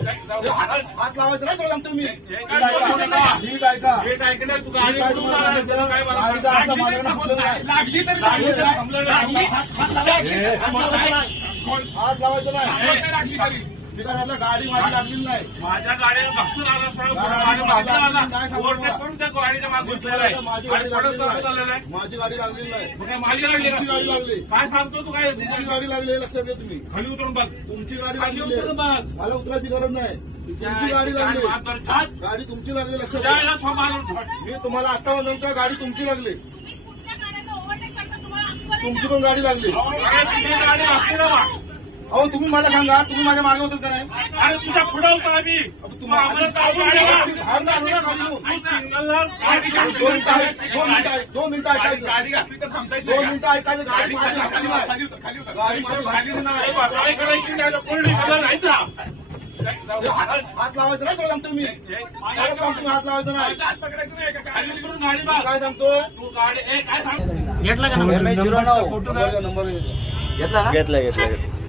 हात लावायचं नाही तुला तुम्ही नीट ऐका तू गाडी हात लावायचं नाही गाडी माझी लागलेली नाही माझ्या गाडीला घासून आला गाडीच्या मागे घुसलेला आहे माझी गाडी लागलेली नाही माझी गाडी गाडी लागली काय सांगतो तू काय तुमची गाडी लागली लक्षात घ्या तुम्ही खाली उतरून बघ तुमची गाडी खाली लागली उतरून बघ मला उतरायची गरज नाही तुमची गाडी लागली गाडी तुमची लागली लक्षात घ्या मी तुम्हाला आता म्हणतो गाडी तुमची लागली तुमची पण गाडी लागली गाडी असते ना अहो तुम्ही मला सांगा तुम्ही माझ्या मागे होतात का नाही अरे तुझ्या पुढे होता आम्ही दोन मिनिटं ऐकायचं गाडी असली तर थांबताय 2 मिनिटं ऐकायचं गाडी माझी घातली नाही गाडी माझी घातली नाही काय करायची नाही कोणी जायचा हात लावायचं नाही तुला तुम्ही हात लावायचं नाही काय सांगतो तू गाडी काय सांग घेतला का नंबर घेतला